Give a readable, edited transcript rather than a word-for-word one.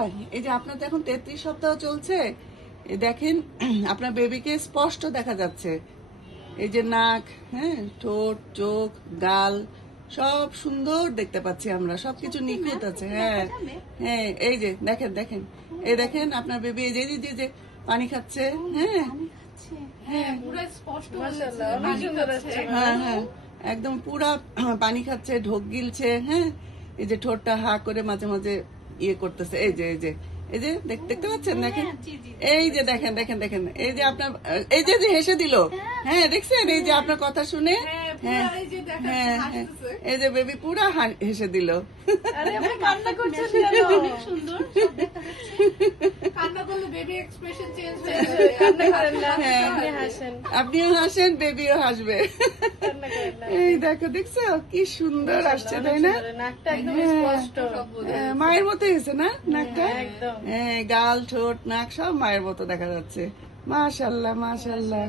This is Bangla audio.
হয়। এই যে আপনার তো এখন 33 সপ্তাহ চলছে, এই দেখেন আপনার বেবিকে স্পষ্ট দেখা যাচ্ছে। এই যে নাক, হ্যাঁ, ঠোঁট, চোখ, গাল সব সুন্দর দেখতে পাচ্ছি আমরা, সবকিছু নিখুঁত আছে। হ্যাঁ হ্যাঁ, এই যে দেখেন দেখেন, এই দেখেন আপনার বেবি এই যে এই যে যে পানি খাচ্ছে। হ্যাঁ হ্যাঁ পুরো স্পষ্ট মাশাআল্লাহ, অনেক সুন্দর আসছে। হ্যাঁ হ্যাঁ, একদম পুরা পানি খাচ্ছে, ঢোক গিলছে। হ্যাঁ, এই যে ঠোঁটটা হা করে মাঝে মাঝে ইয়ে করতেছে। এই যে এই যে এই যে দেখতে পাচ্ছেন, দেখেন এই যে দেখেন দেখেন দেখেন, এই যে আপনার এই যে যে হেসে দিল। হ্যাঁ দেখছেন, এই যে আপনার কথা শুনে। হ্যাঁ হ্যাঁ হ্যাঁ, এই যে বেবি পুরা হেসে দিল। আরে আপনি কান্না করছেন কেন? অনেক সুন্দর সব দেখা যাচ্ছে। কান্না করলে বেবি এক্সপ্রেশন চেঞ্জ হয়ে যাবে। কান্না করেন না, হ্যাঁ, আপনি হাসেন, আপনিও হাসেন, বেবিও হাসবে। কান্না করেন না। এই দেখো, দেখছো কি সুন্দর আসছে, তাই না? নাকটা একদম হ্যাঁ। স্পষ্ট। হ্যাঁ, মায়ের মতো হয়েছে না নাকটা? হ্যাঁ, একদম। হ্যাঁ, গাল, ঠোঁট, নাক সব মায়ের মতো দেখা যাচ্ছে। মাশাআল্লাহ মাশাআল্লাহ।